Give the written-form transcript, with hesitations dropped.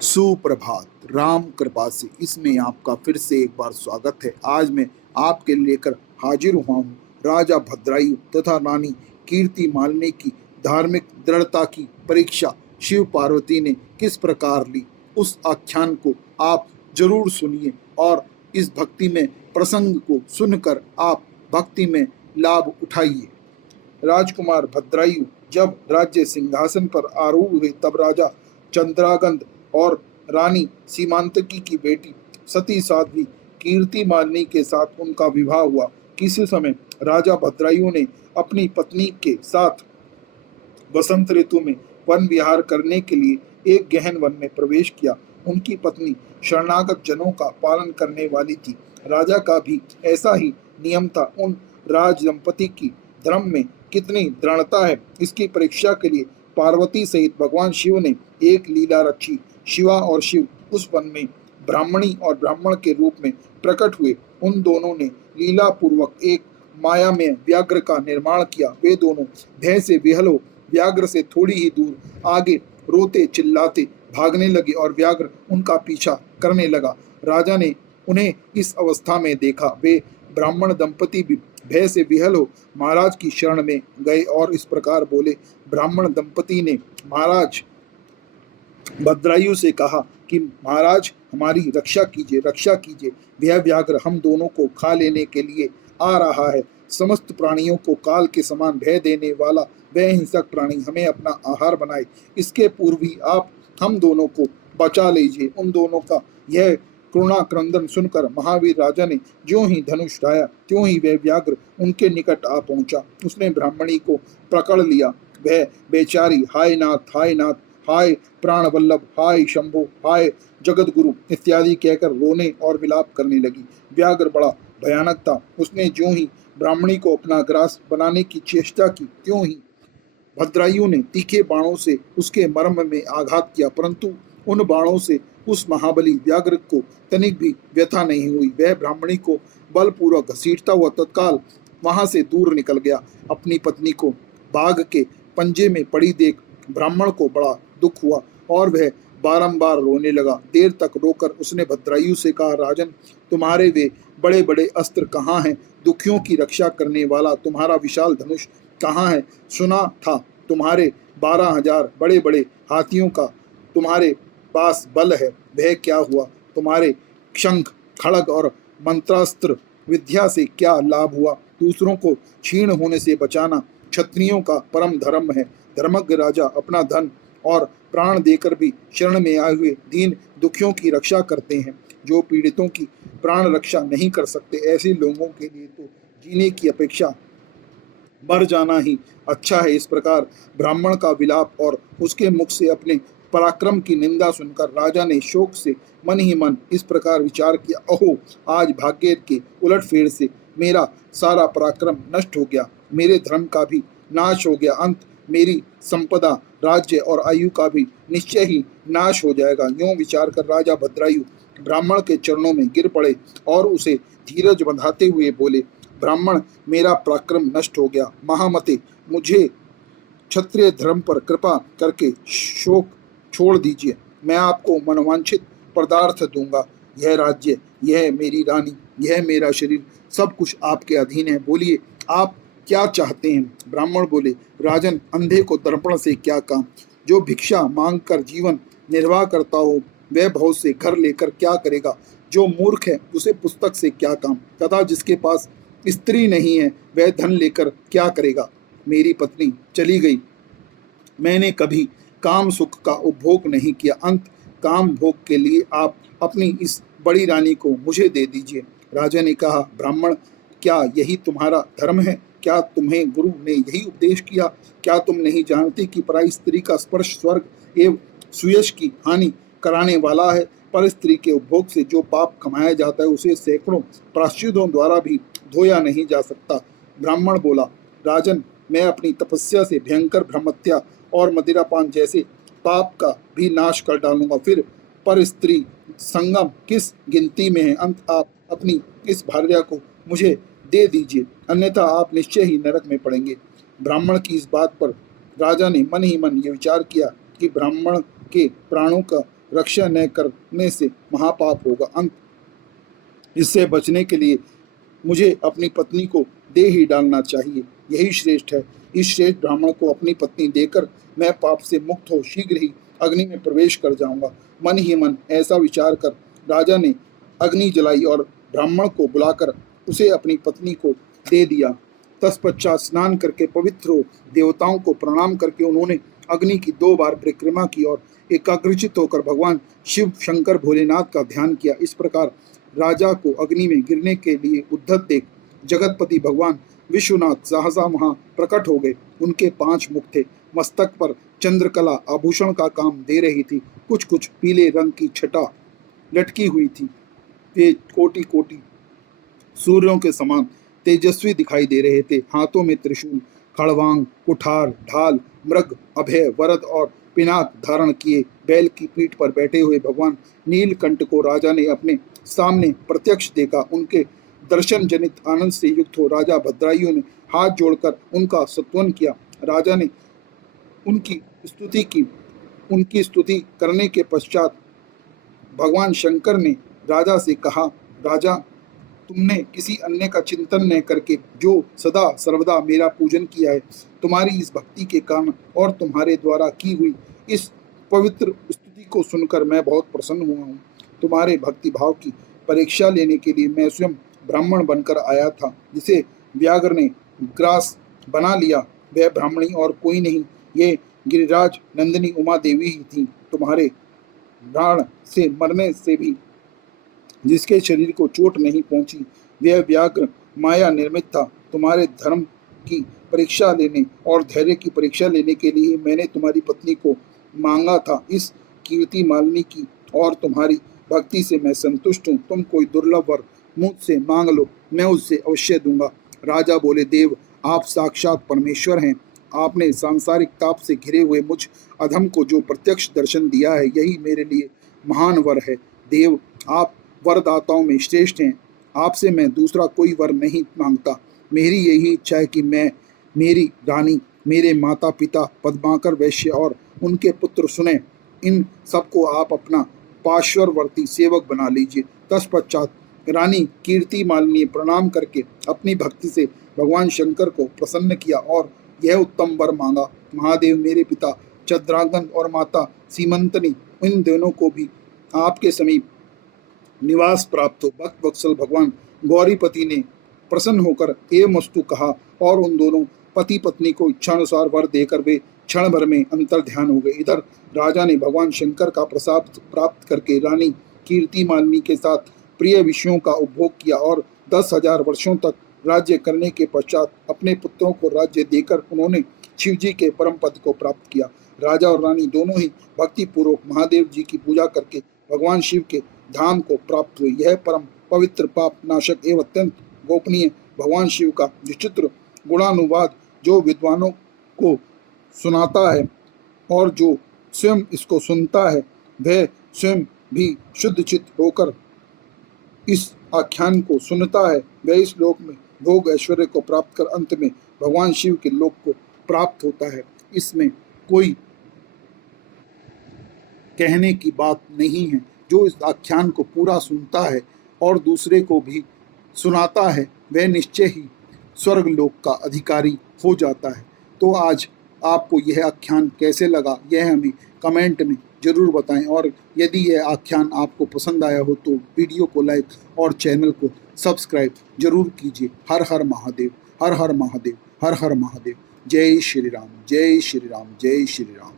सुप्रभात। राम कृपा से इसमें आपका फिर से एक बार स्वागत है। आज मैं आपके लेकर हाजिर हुआ हूँ राजा भद्रायु तथा रानी कीर्ति मालिनी की धार्मिक दृढ़ता की परीक्षा शिव पार्वती ने किस प्रकार ली, उस आख्यान को आप जरूर सुनिए और इस भक्ति में प्रसंग को सुनकर आप भक्ति में लाभ उठाइए। राजकुमार भद्रायु जब राज्य सिंहासन पर आरूढ़ हुए तब राजा चंद्रागंध और रानी सीमांतकी की बेटी सती साध्वी कीर्ति मालिनी के साथ उनका विवाह हुआ। किसी समय राजा भद्रायु ने अपनी पत्नी के साथ वसंत ऋतु में वन विहार करने के लिए एक गहन वन में प्रवेश किया। उनकी पत्नी शरणागत जनों का पालन करने वाली थी। राजा का भी ऐसा ही नियम था। उन राज दंपति की धर्म में कितनी दृढ़ता है, इसकी परीक्षा के लिए पार्वती सहित भगवान शिव ने एक लीला रची। शिवा और शिव उस वन में ब्राह्मणी और ब्राह्मण के रूप में प्रकट हुए। उन दोनों ने लीला पूर्वक एक माया में व्याघ्र का निर्माण किया। वे दोनों भय से विहल हो व्याघ्र से थोड़ी ही दूर आगे रोते चिल्लाते भागने लगे और व्याघ्र उनका पीछा करने लगा। राजा ने उन्हें इस अवस्था में देखा। वे ब्राह्मण दंपति भी भय से विहल हो महाराज की शरण में गए और इस प्रकार बोले। ब्राह्मण दंपति ने महाराज भद्रायु से कहा कि महाराज हमारी रक्षा कीजिए, रक्षा कीजिए। वह व्याघ्र हम दोनों को खा लेने के लिए आ रहा है। समस्त प्राणियों को काल के समान भय देने वाला वह हिंसक प्राणी हमें अपना आहार बनाए। इसके पूर्व ही आप हम दोनों को बचा लीजिए। उन दोनों का यह करुणा क्रंदन सुनकर महावीर राजा ने ज्यों ही धनुष उठाया त्यों ही वह व्याघ्र उनके निकट आ पहुंचा। उसने ब्राह्मणी को पकड़ लिया। वह बेचारी हाय नाथ, हाय नाथ, हाय प्राण वल्लभ, हाय शंभो, हाय जगत गुरु इत्यादि कहकर रोने और विलाप करने लगी। व्याघ्र बड़ा भयानक था। उसने ज्यों ही ब्राह्मणी को अपना ग्रास बनाने की चेष्टा की त्यों ही भद्रायु ने तीखे बाणों से उसके मर्म में आघात किया, परंतु उन बाणों से उस महाबली व्याघ्र को तनिक भी व्यथा नहीं हुई। वह ब्राह्मणी को बलपूर्वक घसीटता हुआ तत्काल वहां से दूर निकल गया। अपनी पत्नी को बाघ के पंजे में पड़ी देख ब्राह्मण को बड़ा दुख हुआ और वह बारंबार रोने लगा। देर तक रोकर उसने भद्रायु से कहा, राजन, तुम्हारे वे बड़े बड़े अस्त्र कहाँ हैं? दुखियों की रक्षा करने वाला तुम्हारा विशाल धनुष कहाँ है? सुना था तुम्हारे 12,000 बड़े बड़े हाथियों का तुम्हारे पास बल है। वह क्या हुआ? तुम्हारे शंख खड़ग और मंत्रास्त्र विद्या से क्या लाभ हुआ? दूसरों को क्षीण होने से बचाना क्षत्रियों का परम धर्म है। धर्मज्ञ राजा अपना धन और प्राण देकर भी शरण में आए हुए दीन दुखियों की रक्षा करते हैं। जो पीड़ितों की प्राण रक्षा नहीं कर सकते, ऐसे लोगों के लिए तो जीने की अपेक्षा मर जाना ही अच्छा है। इस प्रकार ब्राह्मण का विलाप और उसके मुख से अपने पराक्रम की निंदा सुनकर राजा ने शोक से मन ही मन इस प्रकार विचार किया, अहो, आज भाग्य के उलटफेर से मेरा सारा पराक्रम नष्ट हो गया, मेरे धर्म का भी नाश हो गया, अंत मेरी संपदा, राज्य और आयु का भी निश्चय ही नाश हो जाएगा। यूं विचार कर राजा भद्रायु ब्राह्मण के चरणों में गिर पड़े और उसे धीरज बंधाते हुए बोले, ब्राह्मण, मेरा पराक्रम नष्ट हो गया। महामते, मुझे क्षत्रिय धर्म पर कृपा करके शोक छोड़ दीजिए। मैं आपको मनवांछित पदार्थ दूंगा। यह राज्य, यह मेरी रानी, यह मेरा शरीर, सब कुछ आपके अधीन है। बोलिए, आप क्या चाहते हैं? ब्राह्मण बोले, राजन, अंधे को दर्पण से क्या काम? जो भिक्षा मांग कर जीवन निर्वाह करता हो वह बहुत से घर लेकर क्या करेगा? जो मूर्ख है उसे पुस्तक से क्या काम? तथा जिसके पास स्त्री नहीं है वह धन लेकर क्या करेगा? मेरी पत्नी चली गई, मैंने कभी काम सुख का उपभोग नहीं किया। अंत काम भोग के लिए आप अपनी इस बड़ी रानी को मुझे दे दीजिए। राजा ने कहा, ब्राह्मण, क्या यही तुम्हारा धर्म है? क्या तुम्हें गुरु ने यही उपदेश किया? क्या तुम नहीं जानते कि पराई स्त्री का स्पर्श स्वर्ग एवं सुयश की हानि कराने वाला है? पर स्त्री के उपभोग से जो पाप कमाया जाता है उसे सैकड़ों प्रायश्चितों द्वारा भी धोया नहीं जा सकता। ब्राह्मण बोला, राजन, मैं अपनी तपस्या से भयंकर ब्रह्मत्या और मदिरापान जैसे पाप का भी नाश कर डालूंगा। फिर पर स्त्री संगम किस गिनती में है? अंत आप अपनी इस भार्या को मुझे दे दीजिए, अन्यथा आप निश्चय ही नरक में पड़ेंगे। ब्राह्मण की इस बात पर राजा ने मन ही मन ये विचार किया कि ब्राह्मण के प्राणों का रक्षा न करने से महापाप होगा। अंत इससे बचने के लिए मुझे अपनी पत्नी को दे ही डालना चाहिए, यही श्रेष्ठ है। इस श्रेष्ठ ब्राह्मण को अपनी पत्नी देकर मैं पाप से मुक्त हो शीघ्र ही अग्नि में प्रवेश कर जाऊंगा। मन ही मन ऐसा विचार कर राजा ने अग्नि जलाई और ब्राह्मण को बुलाकर उसे अपनी पत्नी को दे दिया। तत्पश्चात स्नान करके पवित्र हो देवताओं को प्रणाम करके उन्होंने अग्नि की 2 बार परिक्रमा की और एकाग्रचित होकर भगवान शिव शंकर भोलेनाथ का ध्यान किया। इस प्रकार राजा को अग्नि में गिरने के लिए उद्धत देख जगतपति भगवान विश्वनाथ सहसा वहां प्रकट हो गए। उनके 5 मुख थे, मस्तक पर चंद्रकला आभूषण का काम दे रही थी, कुछ कुछ पीले रंग की छटा लटकी हुई थी। वे कोटि कोटि सूर्यों के समान तेजस्वी दिखाई दे रहे थे। हाथों में त्रिशूल, खड़वांग, कुठार, ढाल, मृग, अभय, वरद और पिनाक धारण किए बैल की पीठ पर बैठे हुए भगवान नीलकंठ को राजा ने अपने सामने प्रत्यक्ष देखा। उनके दर्शन जनित आनंद से युक्त हो राजा भद्रायुओं ने हाथ जोड़कर उनका स्तवन किया। राजा ने उनकी स्तुति की। उनकी स्तुति करने के पश्चात भगवान शंकर ने राजा से कहा, राजा, तुमने किसी अन्य का चिंतन न करके जो सदा सर्वदा मेरा पूजन किया है, तुम्हारी इस भक्ति के कारण और तुम्हारे द्वारा की हुई इस पवित्र स्तुति को सुनकर मैं बहुत प्रसन्न हुआ हूँ। तुम्हारे भक्ति भाव की परीक्षा लेने के लिए मैं स्वयं ब्राह्मण बनकर आया था, जिसे व्याघ्र ने ग्रास बना लिया। वह ब्राह्मणी और कोई नहीं, ये गिरिराज नंदिनी उमा देवी ही थी। तुम्हारे बाण से मरने से भी जिसके शरीर को चोट नहीं पहुंची, वह व्याघ्र माया निर्मित था। तुम्हारे धर्म की परीक्षा लेने और धैर्य की परीक्षा लेने के लिए मैंने तुम्हारी पत्नी को मांगा था। इस कीर्ति मालिनी की और तुम्हारी भक्ति से मैं संतुष्ट हूँ। तुम कोई दुर्लभ वर मुझसे मांग लो, मैं उससे अवश्य दूंगा। राजा बोले, देव, आप साक्षात परमेश्वर हैं। आपने सांसारिक ताप से घिरे हुए मुझ अधम को जो प्रत्यक्ष दर्शन दिया है, यही मेरे लिए महान वर है। देव, आप वरदाताओं में श्रेष्ठ हैं। आपसे मैं दूसरा कोई वर नहीं मांगता। मेरी यही इच्छा है कि मैं, मेरी रानी, मेरे माता पिता पद्माकर वैश्य और उनके पुत्र सुने, इन सबको आप अपना पार्श्ववर्ती सेवक बना लीजिए। तत्पश्चात रानी कीर्ति मालिनी प्रणाम करके अपनी भक्ति से भगवान शंकर को प्रसन्न किया और यह उत्तम वर मांगा, महादेव, मेरे पिता चंद्रांगन और माता सीमंतनी, इन दोनों को भी आपके समीप निवास प्राप्त हो। भक्त वत्सल भगवान गौरीपति ने प्रसन्न होकर एवमस्तु कहा और उन दोनों पति पत्नी को इच्छानुसार वर देकर वे क्षण भर में अंतर ध्यान हो गए। इधर राजा ने भगवान शंकर का प्रसाद प्राप्त करके रानी कीर्ति मालिनी के साथ प्रिय विषयों का उपभोग किया और 10,000 वर्षों तक राज्य करने के पश्चात अपने पुत्रों को राज्य देकर उन्होंने शिवजी के परम पद को प्राप्त किया। राजा और रानी दोनों ही भक्ति पूर्वक महादेव जी की पूजा करके भगवान शिव के धाम को प्राप्त हुए। यह परम पवित्र पाप नाशक एवं अत्यंत गोपनीय भगवान शिव का विचित्र गुणानुवाद जो विद्वानों को सुनाता है और जो स्वयं इसको सुनता है, वह स्वयं भी शुद्ध चित्त होकर इस आख्यान को सुनता है। वह इस लोक में भोग ऐश्वर्य को प्राप्त कर अंत में भगवान शिव के लोक को प्राप्त होता है। इसमें कोई कहने की बात नहीं है। जो इस आख्यान को पूरा सुनता है और दूसरे को भी सुनाता है, वह निश्चय ही स्वर्ग लोक का अधिकारी हो जाता है। तो आज आपको यह आख्यान कैसे लगा, यह हमें कमेंट में जरूर बताएं और यदि यह आख्यान आपको पसंद आया हो तो वीडियो को लाइक और चैनल को सब्सक्राइब जरूर कीजिए। हर हर महादेव, हर हर महादेव, हर हर महादेव। जय श्री राम, जय श्री राम, जय श्री राम।